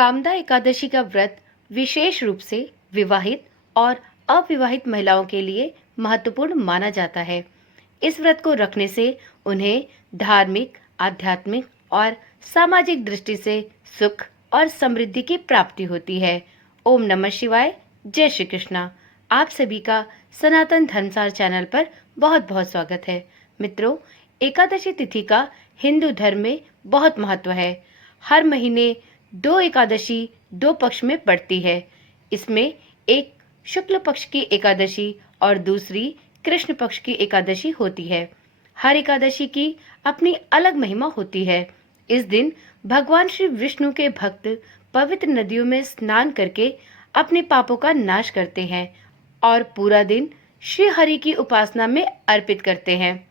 कामदा एकादशी का व्रत विशेष रूप से विवाहित और अविवाहित महिलाओं के लिए महत्वपूर्ण माना जाता है। इस व्रत को रखने से उन्हें धार्मिक, आध्यात्मिक और सामाजिक दृष्टि से सुख और समृद्धि की प्राप्ति होती है। ओम नमः शिवाय। जय श्री कृष्णा। आप सभी का सनातन धर्मसार चैनल पर बहुत बहुत स्वागत है। मित्रों, एकादशी तिथि का हिंदू धर्म में बहुत महत्व है। हर महीने 2 एकादशी 2 पक्ष में पड़ती है। इसमें एक शुक्ल पक्ष की एकादशी और दूसरी कृष्ण पक्ष की एकादशी होती है। हर एकादशी की अपनी अलग महिमा होती है। इस दिन भगवान श्री विष्णु के भक्त पवित्र नदियों में स्नान करके अपने पापों का नाश करते हैं और पूरा दिन श्री हरि की उपासना में अर्पित करते हैं।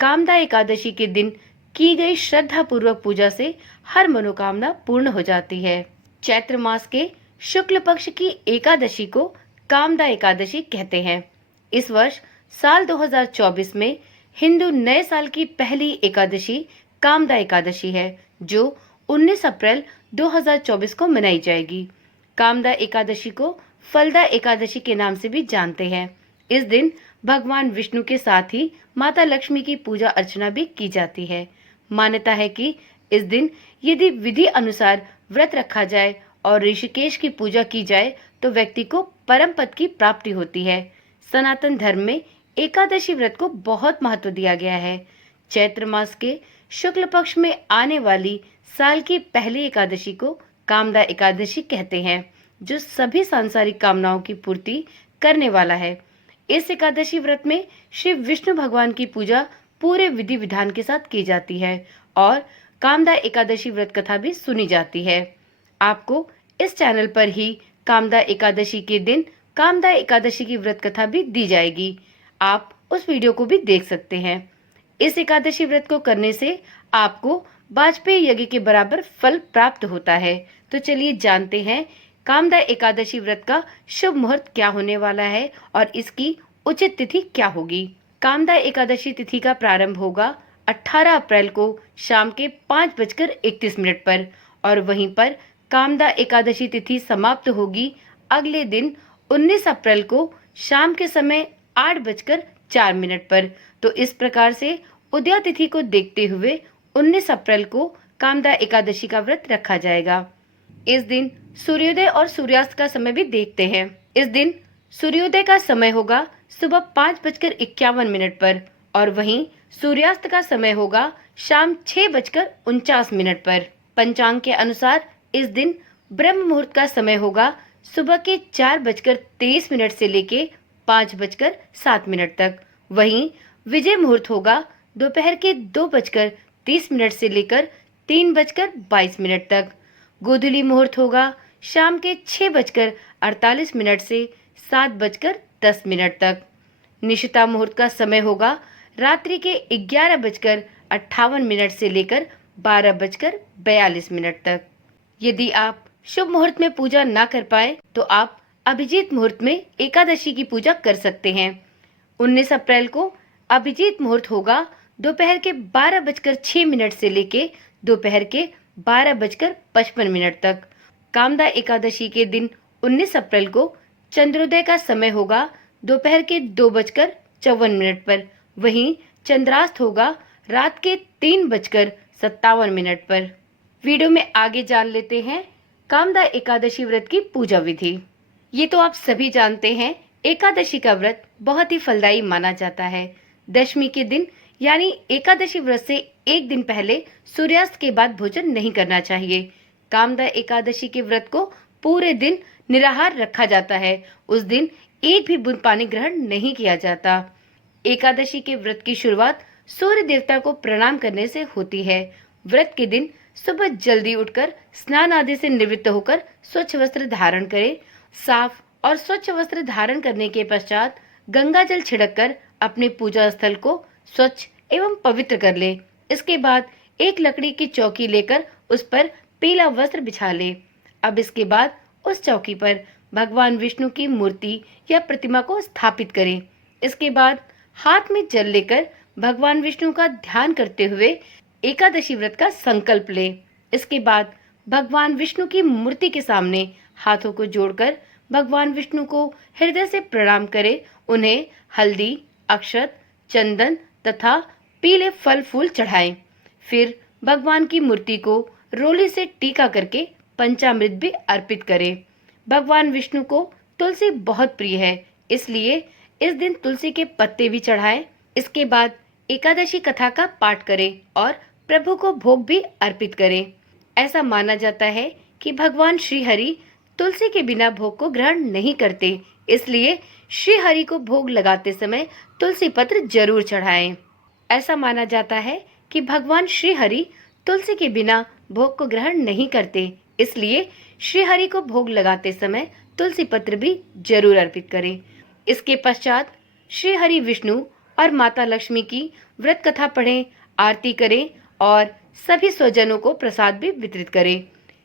कामदा एकादशी के दिन की गई श्रद्धा पूर्वक पूजा से हर मनोकामना पूर्ण हो जाती है। चैत्र मास के शुक्ल पक्ष की एकादशी को कामदा एकादशी कहते हैं। इस वर्ष साल 2024 में हिंदू नए साल की पहली एकादशी कामदा एकादशी है, जो 19 अप्रैल 2024 को मनाई जाएगी। कामदा एकादशी को फलदा एकादशी के नाम से भी जानते हैं। इस दिन भगवान विष्णु के साथ ही माता लक्ष्मी की पूजा अर्चना भी की जाती है। मान्यता है कि इस दिन यदि विधि अनुसार व्रत रखा जाए और ऋषिकेश की पूजा की जाए तो व्यक्ति को परम पद की प्राप्ति होती है। सनातन धर्म में एकादशी व्रत को बहुत महत्व दिया गया है। चैत्र मास के शुक्ल पक्ष में आने वाली साल की पहली एकादशी को कामदा एकादशी कहते हैं, जो सभी सांसारिक कामनाओं की पूर्ति करने वाला है। इस एकादशी व्रत में श्री विष्णु भगवान की पूजा पूरे विधि विधान के साथ की जाती है और कामदा एकादशी व्रत कथा भी सुनी जाती है। आपको इस चैनल पर ही कामदा एकादशी के दिन कामदा एकादशी की व्रत कथा भी दी जाएगी। आप उस वीडियो को भी देख सकते हैं। इस एकादशी व्रत को करने से आपको वाजपेयी यज्ञ के बराबर फल प्राप्त होता है। तो चलिए जानते हैं कामदा एकादशी व्रत का शुभ मुहूर्त क्या होने वाला है और इसकी उचित तिथि क्या होगी। कामदा एकादशी तिथि का प्रारंभ होगा 18 अप्रैल को शाम के 5:31 पर और वहीं पर कामदा एकादशी तिथि समाप्त होगी अगले दिन 19 अप्रैल को शाम के समय 8:04 पर। तो इस प्रकार से उदया तिथि को देखते हुए 19 अप्रैल को कामदा एकादशी का व्रत रखा जाएगा। इस दिन सूर्योदय और सूर्यास्त का समय भी देखते हैं। इस दिन सूर्योदय का समय होगा सुबह 5:51 पर और वहीं सूर्यास्त का समय होगा शाम 6:49 पर। पंचांग के अनुसार इस दिन ब्रह्म मुहूर्त का समय होगा सुबह के 4:23 से लेके 5:07 तक। वहीं विजय मुहूर्त होगा दोपहर के 2:30 से लेकर 3:22 तक। गोधूली मुहूर्त होगा शाम के 6:48 से 7:10 तक। निशिता मुहूर्त का समय होगा रात्रि के 11:58 से लेकर 12:42 तक। यदि आप शुभ मुहूर्त में पूजा ना कर पाए तो आप अभिजीत मुहूर्त में एकादशी की पूजा कर सकते हैं। 19 अप्रैल को अभिजीत मुहूर्त होगा दोपहर के 12:06 से लेके दोपहर के 12:55 तक। कामदा एकादशी के दिन 19 अप्रैल को चंद्रोदय का समय होगा दोपहर के 2:54 पर। वहीं चंद्रास्त होगा रात के 3:57 पर। वीडियो में आगे जान लेते हैं कामदा एकादशी व्रत की पूजा विधि। ये तो आप सभी जानते हैं, एकादशी का व्रत बहुत ही फलदायी माना जाता है। दशमी के दिन यानी एकादशी व्रत से एक दिन पहले सूर्यास्त के बाद भोजन नहीं करना चाहिए। कामदा एकादशी के व्रत को पूरे दिन निराहार रखा जाता है। उस दिन एक भी बूंद पानी ग्रहण नहीं किया जाता। एकादशी के व्रत की शुरुआत सूर्य देवता को प्रणाम करने से होती है। व्रत के दिन सुबह जल्दी उठकर स्नान आदि से निवृत्त होकर स्वच्छ वस्त्र धारण करें। साफ और स्वच्छ वस्त्र धारण करने के पश्चात गंगा जल छिड़ककर अपने पूजा स्थल को स्वच्छ एवं पवित्र कर ले। इसके बाद एक लकड़ी की चौकी लेकर उस पर पीला वस्त्र बिछा ले। अब इसके बाद उस चौकी पर भगवान विष्णु की मूर्ति या प्रतिमा को स्थापित करें। इसके बाद हाथ में जल लेकर भगवान विष्णु का ध्यान करते हुए एकादशी व्रत का संकल्प लें। इसके बाद भगवान विष्णु की मूर्ति के सामने हाथों को जोड़कर भगवान विष्णु को हृदय से प्रणाम करें। उन्हें हल्दी, अक्षत, चंदन तथा पीले फल फूल चढ़ाएं। फिर भगवान की मूर्ति को रोली से टीका करके पंचामृत भी अर्पित करें। भगवान विष्णु को तुलसी बहुत प्रिय है, इसलिए इस दिन तुलसी के पत्ते भी चढ़ाएं। इसके बाद एकादशी कथा का पाठ करें और प्रभु को भोग भी अर्पित करें। ऐसा माना जाता है कि भगवान श्री हरि तुलसी के बिना भोग को ग्रहण नहीं करते, इसलिए श्री हरि को भोग लगाते समय तुलसी पत्र जरूर चढ़ाएं। ऐसा माना जाता है कि भगवान श्री हरि तुलसी के बिना भोग को ग्रहण नहीं करते, इसलिए श्री हरि को भोग लगाते समय तुलसी पत्र भी जरूर अर्पित करें। इसके पश्चात श्री हरि विष्णु और माता लक्ष्मी की व्रत कथा पढ़ें, आरती करें और सभी स्वजनों को प्रसाद भी वितरित करें।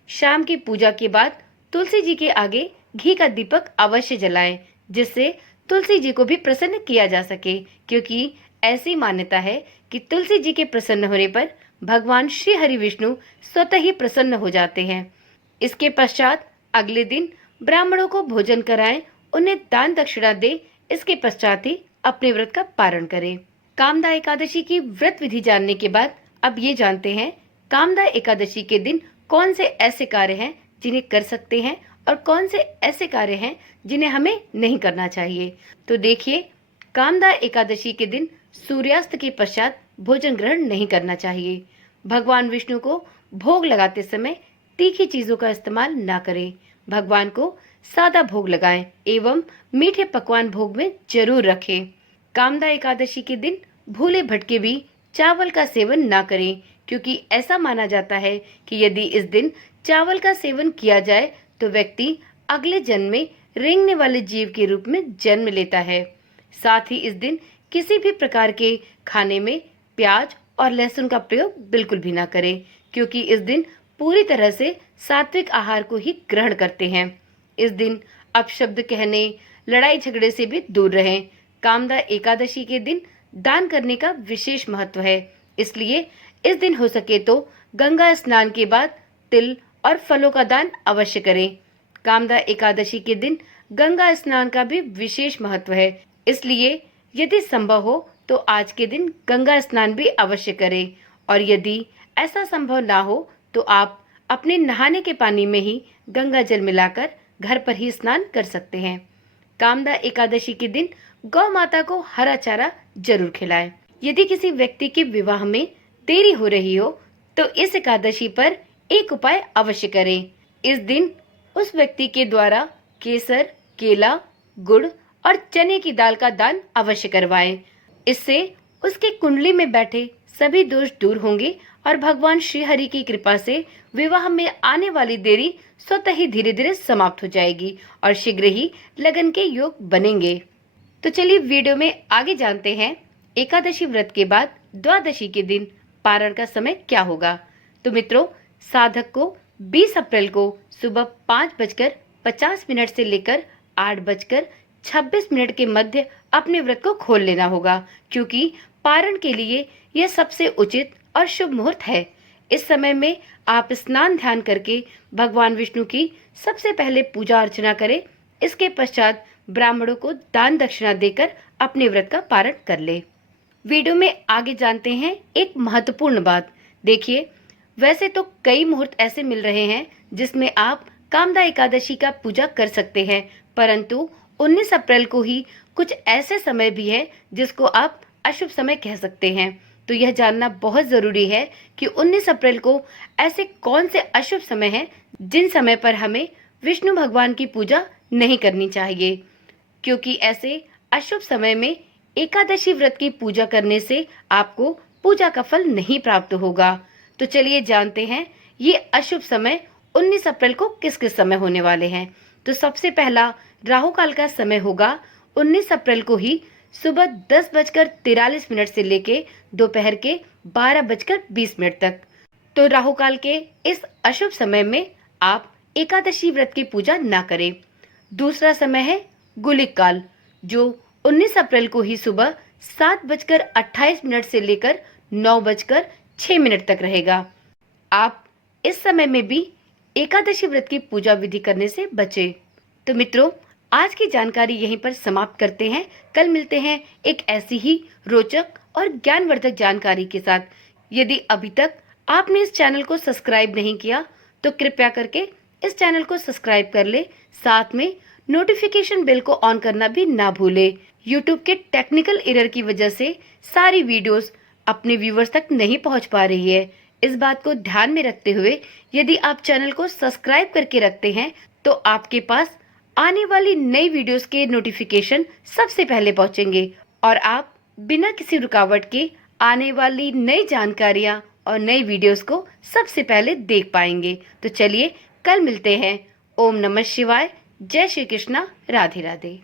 शाम की पूजा के बाद तुलसी जी के आगे घी का दीपक अवश्य जलाएं, जिससे तुलसी जी को भी प्रसन्न किया जा सके, क्योंकि ऐसी मान्यता है कि तुलसी जी के प्रसन्न होने पर भगवान श्री हरि विष्णु स्वतः ही प्रसन्न हो जाते हैं। इसके पश्चात अगले दिन ब्राह्मणों को भोजन कराएं, उन्हें दान दक्षिणा दे। इसके पश्चात ही अपने व्रत का पारण करें। कामदा एकादशी की व्रत विधि जानने के बाद अब ये जानते हैं कामदा एकादशी के दिन कौन से ऐसे कार्य हैं जिन्हें कर सकते हैं और कौन से ऐसे कार्य हैं जिन्हें हमें नहीं करना चाहिए। तो देखिए, कामदा एकादशी के दिन सूर्यास्त के पश्चात भोजन ग्रहण नहीं करना चाहिए। भगवान विष्णु को भोग लगाते समय तीखी चीजों का इस्तेमाल ना करें। भगवान को सादा भोग लगाएं एवं मीठे पकवान भोग में जरूर रखें। कामदा एकादशी के दिन भूले भटके भी चावल का सेवन ना करें, क्योंकि ऐसा माना जाता है कि यदि इस दिन चावल का सेवन किया जाए तो व्यक्ति अगले जन्म में रेंगने वाले जीव के रूप में जन्म लेता है। साथ ही इस दिन किसी भी प्रकार के खाने में प्याज और लहसुन का प्रयोग बिल्कुल भी ना करें, क्योंकि इस दिन पूरी तरह से सात्विक आहार को ही ग्रहण करते हैं। इस दिन अपशब्द कहने, लड़ाई झगड़े से भी दूर रहें। कामदा एकादशी के दिन दान करने का विशेष महत्व है, इसलिए इस दिन हो सके तो गंगा स्नान के बाद तिल और फलों का दान अवश्य करें। कामदा एकादशी के दिन गंगा स्नान का भी विशेष महत्व है, इसलिए यदि संभव हो तो आज के दिन गंगा स्नान भी अवश्य करें, और यदि ऐसा संभव ना हो तो आप अपने नहाने के पानी में ही गंगा जल मिलाकर घर पर ही स्नान कर सकते हैं। कामदा एकादशी के दिन गौ माता को हरा चारा जरूर खिलाएं। यदि किसी व्यक्ति के विवाह में देरी हो रही हो तो इस एकादशी पर एक उपाय अवश्य करें। इस दिन उस व्यक्ति के द्वारा केसर, केला, गुड़ और चने की दाल का दान अवश्य करवाएं। इससे उसकी कुंडली में बैठे सभी दोष दूर होंगे और भगवान श्री हरि की कृपा से विवाह में आने वाली देरी स्वतः ही धीरे धीरे समाप्त हो जाएगी और शीघ्र ही लगन के योग बनेंगे। तो चलिए वीडियो में आगे जानते हैं एकादशी व्रत के बाद द्वादशी के दिन पारण का समय क्या होगा। तो मित्रों, साधक को 20 अप्रैल को सुबह 5:50 से लेकर 8:26 के मध्य अपने व्रत को खोल लेना होगा, क्योंकि पारण के लिए यह सबसे उचित और शुभ मुहूर्त है। इस समय में आप स्नान ध्यान करके भगवान विष्णु की सबसे पहले पूजा अर्चना करें। इसके पश्चात ब्राह्मणों को दान दक्षिणा देकर अपने व्रत का पारण कर ले। वीडियो में आगे जानते हैं एक महत्वपूर्ण बात। देखिए, वैसे तो कई मुहूर्त ऐसे मिल रहे हैं जिसमें आप कामदा एकादशी का पूजा कर सकते हैं, परंतु 19 अप्रैल को ही कुछ ऐसे समय भी है जिसको आप अशुभ समय कह सकते हैं। तो यह जानना बहुत जरूरी है कि 19 अप्रैल को ऐसे कौन से अशुभ समय हैं जिन समय पर हमें विष्णु भगवान की पूजा नहीं करनी चाहिए, क्योंकि ऐसे अशुभ समय में एकादशी व्रत की पूजा करने से आपको पूजा का फल नहीं प्राप्त होगा। तो चलिए जानते हैं ये अशुभ समय 19 अप्रैल को किस किस समय होने वाले हैं। तो सबसे पहला राहु काल का समय होगा 19 अप्रैल को ही सुबह 10:43 से लेके दोपहर के 12:20 तक। तो राहु काल के इस अशुभ समय में आप एकादशी व्रत की पूजा ना करें। दूसरा समय है गुलिक काल, जो 19 अप्रैल को ही सुबह 7:28 से लेकर 9:06 तक रहेगा। आप इस समय में भी एकादशी व्रत की पूजा विधि करने से बचे। तो मित्रों, आज की जानकारी यहीं पर समाप्त करते हैं। कल मिलते हैं एक ऐसी ही रोचक और ज्ञानवर्धक जानकारी के साथ। यदि अभी तक आपने इस चैनल को सब्सक्राइब नहीं किया तो कृपया करके इस चैनल को सब्सक्राइब कर ले, साथ में नोटिफिकेशन बेल को ऑन करना भी ना भूले। यूट्यूब के टेक्निकल एरर की वजह से सारी वीडियोस अपने व्यूवर्स तक नहीं पहुंच पा रही है। इस बात को ध्यान में रखते हुए यदि आप चैनल को सब्सक्राइब करके रखते हैं तो आपके पास आने वाली नई वीडियोस के नोटिफिकेशन सबसे पहले पहुंचेंगे और आप बिना किसी रुकावट के आने वाली नई जानकारियां और नई वीडियोस को सबसे पहले देख पाएंगे। तो चलिए कल मिलते हैं। ओम नमः शिवाय। जय श्री कृष्णा। राधे राधे।